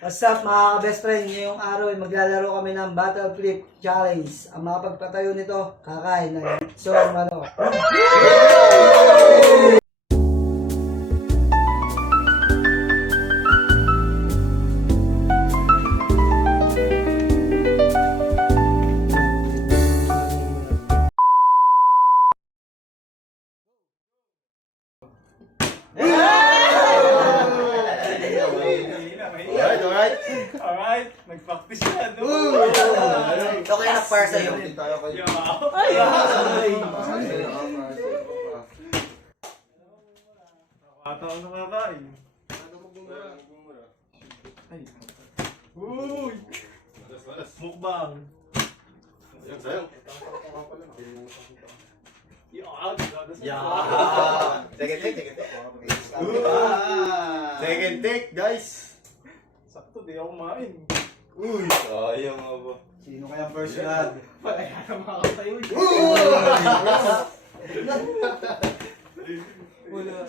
What's up mga best friend? Ngayong araw ay maglalaro kami ng Battle Flip Challenge. Ang mga pagpatayo nito, kakain na so ano. Alright, nag-practice yan. Ito kaya nag-fire sa'yo. Nakakatawa na kakain. Uy! Mukbang. Second take, guys. Sakto, di ako kumain. Uy, sayang nga ba? Sino kaya first blood? Wala ka makakatayo. Wala.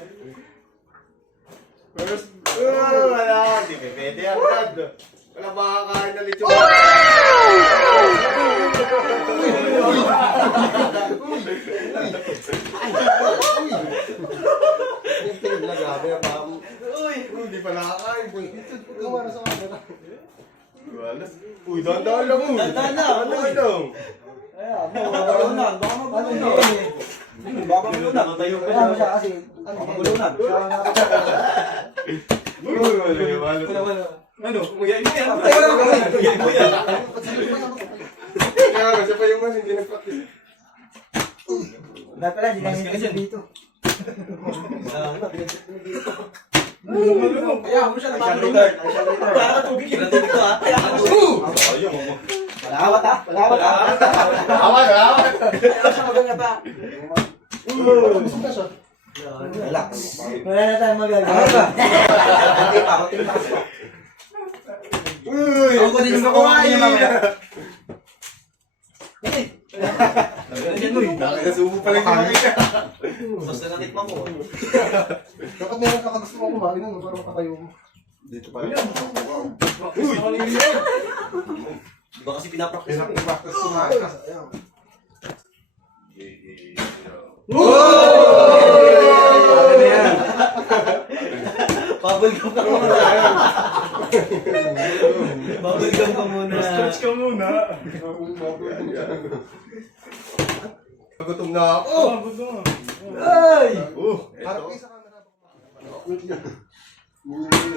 First, wala. Di ba pwede yan, Brad? Wala makakain na lechon. Hindi pa nakakain. Uy, dahan-dahan lang. Dahan-dahan lang. Dahan-dahan lang. Magulonan. Baka magulonan. Baka magulonan. Tayo pa Kaya mo siya kasi. Magulonan. Ano? Umuyain mo yan. Umuyain mo yan. Kaya nga, siya pa yung mas hindi nag-practice. Dapat pala, hindi kami kasi dito. Kaya mo siya nagmagulonan. Wala ka tubig. Wala tubig ko ha. Sayang mo. Malawat ha? Malawat ha? Awat! Kaya siya magagata. Relax. Wala na tayong magagawa. Uy! Ako din yung kumain niya mamaya. Nakakasubo pala yung makita. Basta natikman mo. Dapat meron ka gusto mo kumain nun, para makatayo mo. Dito pala. Uy! Di ba kasi pinapractice mo? Pinag-practice kumain. Ayan. Bubblegum ka muna. Bubblegum ka muna. Stretch ka muna. Nagutom na ako. Buto nga. Ay! Harap kayo sa camera.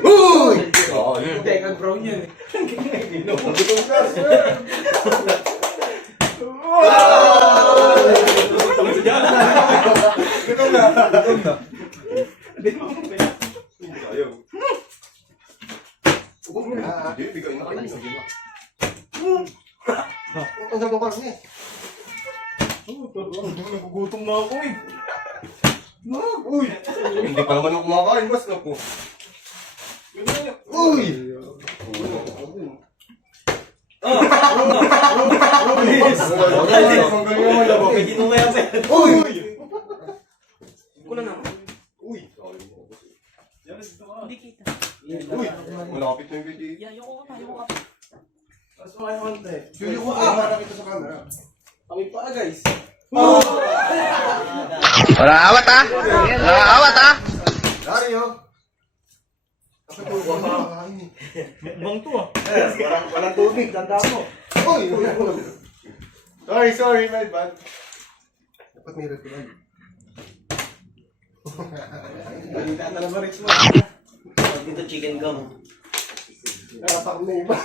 Uy! Oh, yun. Teka, brown yan eh. Nagutom na, sir. Gutom na. Ayaw. Hindi, bigay na kayo. Ang sabi ko karne. Nagugutom na ako eh. Uy! Hindi pa naman ako kumakain, mas na po. Uy! Pwede mo kaya ba? Uy! Kulang naman. Uy! Yan, dito ka. Hindi kita. Uy! Malapit na yung video. Ayoko ka pa, ayoko ka pa. Mas mga konti. Pili ko para kita sa camera. Kami pa guys. Dario! Kasi po, wala makakain eh. Mukbang to ah. Walang tubig, tanda mo. Uy! Sorry, my bad. Dapat may red line. Balita na naman Rich mo. Dito chicken gum. Nakatak na iba.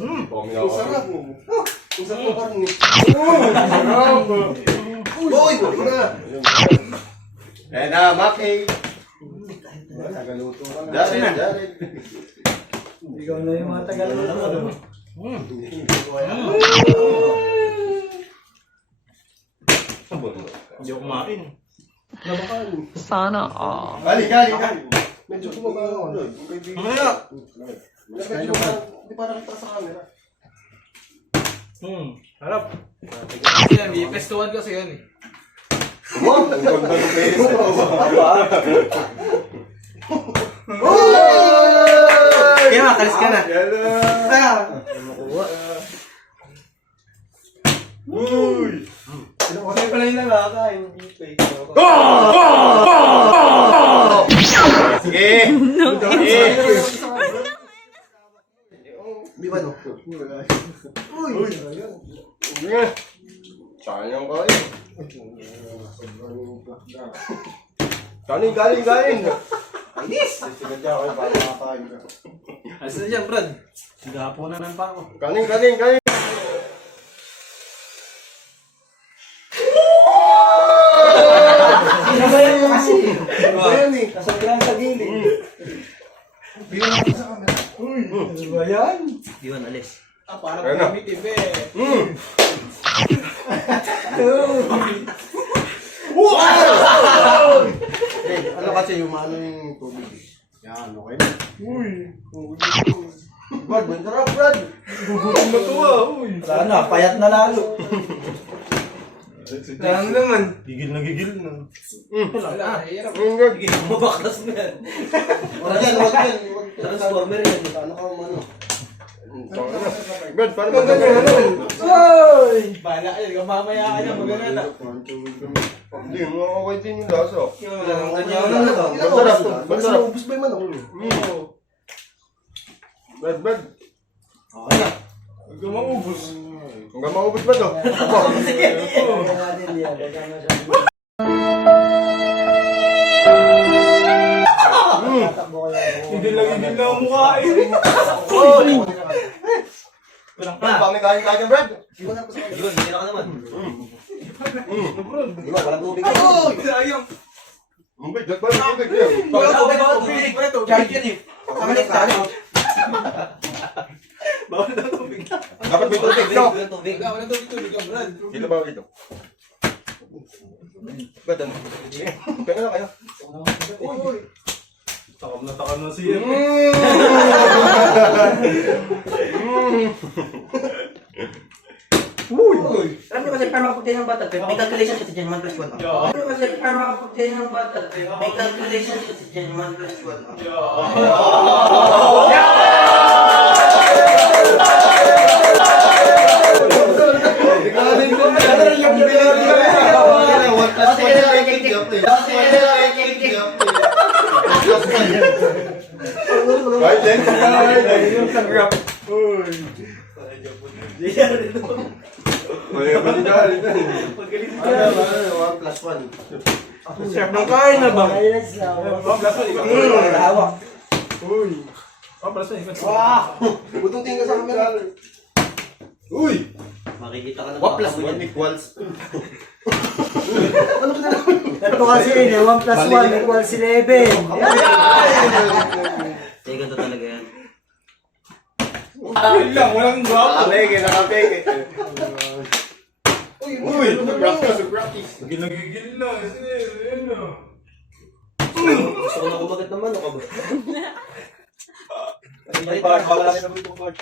Dami na Ang ako. sarap. Ang sarap ng karne. Sarap! Uy! Wala na. Eh na, Maki! Tagaluto ka na. Jared! Ikaw na yung mga Tagalog. Hindi ako kumain. Sana all. Kali! Medyo kumabang ako. Mamaya! Medyo hindi para kita sa camera. Harap. Yan, may pestuhan kasi yan eh. Wow! Ang ganda ng face. Kaya makalis ka na. Yan na. Uy! Kasi pala yung nakakain. Sige! Sige! Di ba no? Uy! Sige! Sayang kayo. Galing! Anis! Sinadya ko yung para makakain ka. Asa dyan, Brad? Sigapunan pa ako. Galing! Sinabayan mo kasi. Ayan eh. Kasabihan sa gilid. Bilang ako sa camera. Ano ba yan? Diwan, alis. Parang Ayun na. primitive eh. Ano kasi yung ano yung tubig. Yan, okay na. Brad, may sarap, Brad. Matuwa, uy. Wala na, payat na lalo. Lang naman. Gigil na. Wala, hirap. Mabaklas mo yan. Wag yan. Transformer yan. Ano ka ano? Brad, paano ba Oy! Bala ka yan, mamaya ka na maganda. Hindi, okay din yung lasa. Masarap. Ubus ba yung manok? Brad. Okay na. Huwag ka maubos. Hanggang maubos ba to? Kaya natin yan. Kaya nga siya. Tatakbo ko yan. Hindi lang ang mukha eh. Brad, pamikain tayo Brad. Iwan na ko sa kanya. Diwan, hindi na ka naman. Di ba, walang tubig. Sayang. Tubig, tubig yan. Bawal tubig. Kahit yan eh. Kamalit tayo. Bawal na tubig. Dapat may tubig, no? Walang tubig. Wala tubig ang Brad. Dito ba dito? Brad, ano? Pera na kayo. Takam na siya. Alam niyo kasi para makapagtayo ng batag, may calculation kasi dyan, 1 plus 1. Alam niyo kasi para makapagtayo ng batag, may calculation kasi dyan, 1 plus 1. Right, then. Mali ba ni Jari? 1 plus 1. Chef ng kain na ba? Highlights na. Hawak. Butong tingin ka sa camera. Uy! Makikita ka na. 1 plus 1 equals. Ito kasi yun, 1 plus 1 equals 11. Kaya ganito talaga yan. Yun lang, walang gwapo. Nakapeke. Uy! Practice. Ginagigil na. Ayun na. Gusto ko na kumagat naman, o ka ba? Ay, bawal namin ang mga part.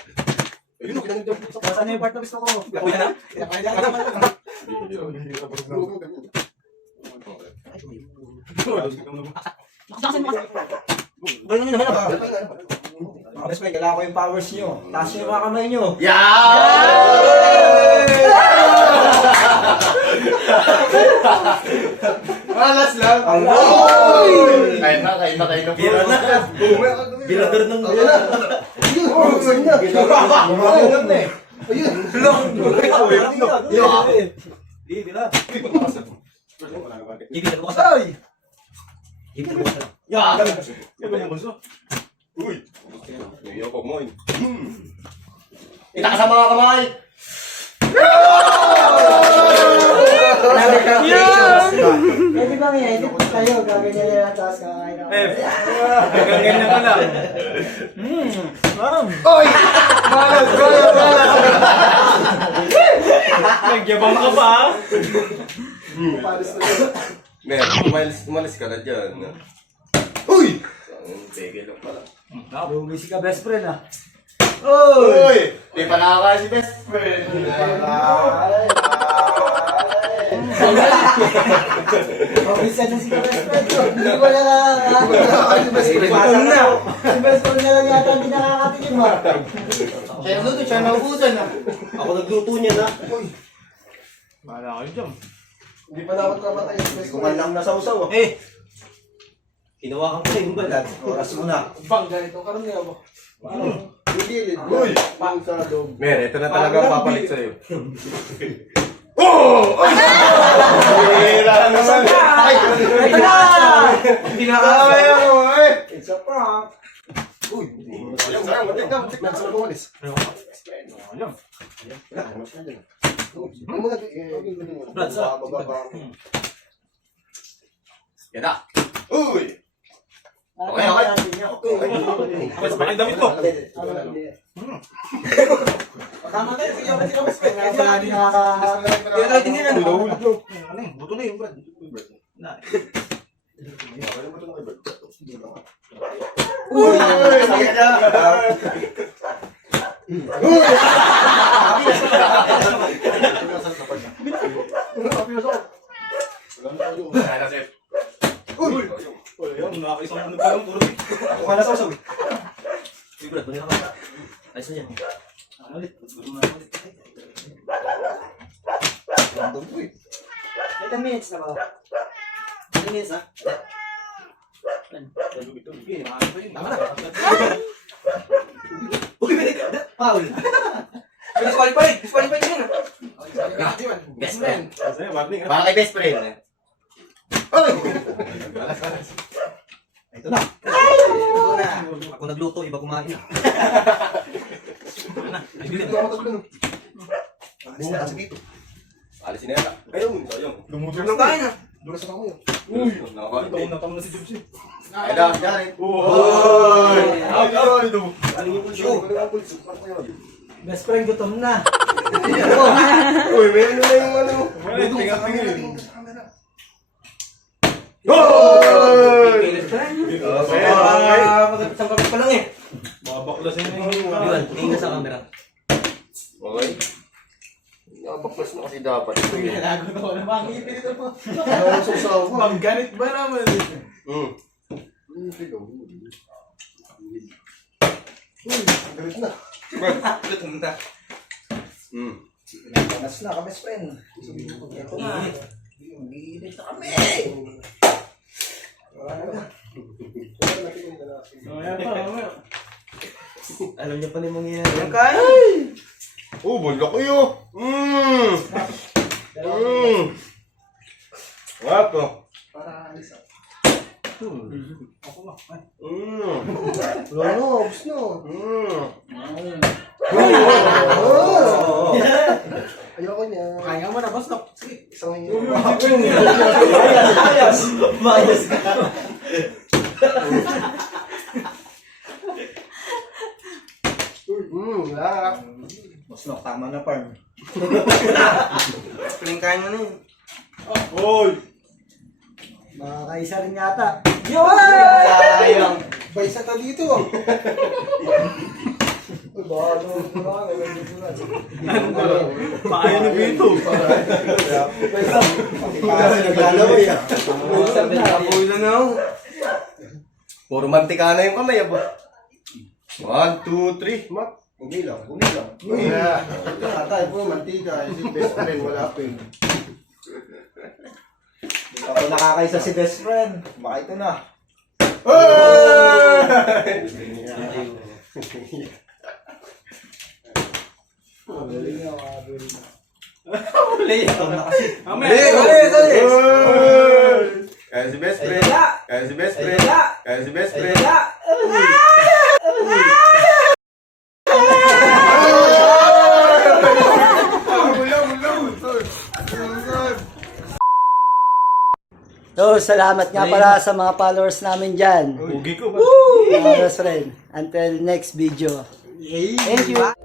Ayun, kinagdag. Saan na yung part na gusto ko? Gano'n nyo naman ako. Best friend, kailangan ko yung powers nyo. Taas nyo yung mga kamay nyo. Alas lang. Kain na. Bira na. Birador ng Ayun na. Ayun, buksan niya. Ayun na eh. Ayun. Di, bira. Hindi na bukas. Hindi na bukas. Yan ba yung bunso? Uy! Naiyak ko mo eh. Ita ka sa mga kamay! Pwede bang i-edit kayo? Gaganyan nila taas kakain ako. Hanggang ganyan ka lang. Oy! Malas! Nagyabang ka pa ah. Palis na yun. Mer, umalis ka na dyan. Uy! Pege lang pala. Lumisi ka best friend ah. Uy! Di pa nakakain si best friend. Pawisan na si best friend ko. Hindi ko na nakakatikim. Si best friend na lang yata hindi nakakatikim ha. Siya nagluto, siya naubusan ah. Ako nagluto niya na. Hindi pa dapat kapatay. Hindi ko man lang nasawsaw. Hinawakan ko na yung balat. Oras mo na. Bang, ganito karoon niya mo. Hindi, Uy! pang sa loob. Mer, ito na talaga ang papalit sa'yo. Ito na! It's a prank. Uy, Sayang, sayang, matik na. nagsarap ko malis. Brad, sa- Yan na. Uy! Okay, okay. Mas bakit damit mo? Tama tayo, sige ako, sige ako. Kaya pala hindi nakaka... Kaya tayo tingin ano. Buto na yung Brad. Uy! Sakit na. Kaya na, Seth. Uy! Ayun, nakakaisang ano pa lang, puro. Ako ka nasawsaw. Uy, Brad, balik ako. Ayos na yan. Ulit, gusto na ulit. 10 minutes na ba? 10 minutes na. Tama na. Uy, balik ka. Paul. Disqualified! Disqualified din ah. Best friend. Sa'yo, Barney. Para kay best friend. Ito na. Ako nagluto, iba kumain. Alisin na yata. Ayun, sayang. Lumutol Anong kain ah? Dulas na ako yun. Uy! Nakakain. Taon na taon na si Jobs eh. Ay na, Jared. Uy! Ay, ito. Best friend gutom na. Uy, may ano na yung ano. Tingnan. Okay. Isang kapit pa lang eh. Mga baklasin na yung Iwan, tingin ka sa camera. Okay. Nakapaklas na kasi dapat. Ano sa usaw ko? Bang ganit ba naman? Hmm. Galit na. Hmm. Panas na ka best friend. Ito na. Umiinit na kami. Alam niyo pa na yung mangyayari. Anong kain? Oh, bala kayo. Hmm. Hmm. What to? Para alis ah. Hmm. Wala na, ubus na. Ayoko niya. Kaya mo na, boss. Sige. Isang ngayon. Mayas ka. Wala. Boss, no, tama na, farm. Piling kain mo na yun. Oy! Makakaisa rin yata. Sayang. Baysa ka dito ah. Uy, baka Paaya ni Vito. Naglalaway ah. Napulo na ako. Puro mantika na yung kamay ah. 1, 2, 3. Mat. Hindi lang. Tatay po, mantika. Si best friend, wala pa yun. Hindi ako nakakaisa si best friend. Baka ito na. Kaya si best friend. Kaya si best friend. Kaya si best friend. So, salamat nga pala sa mga followers namin dyan. Ugi ko ba? Mga best friend. Until next video. Thank you.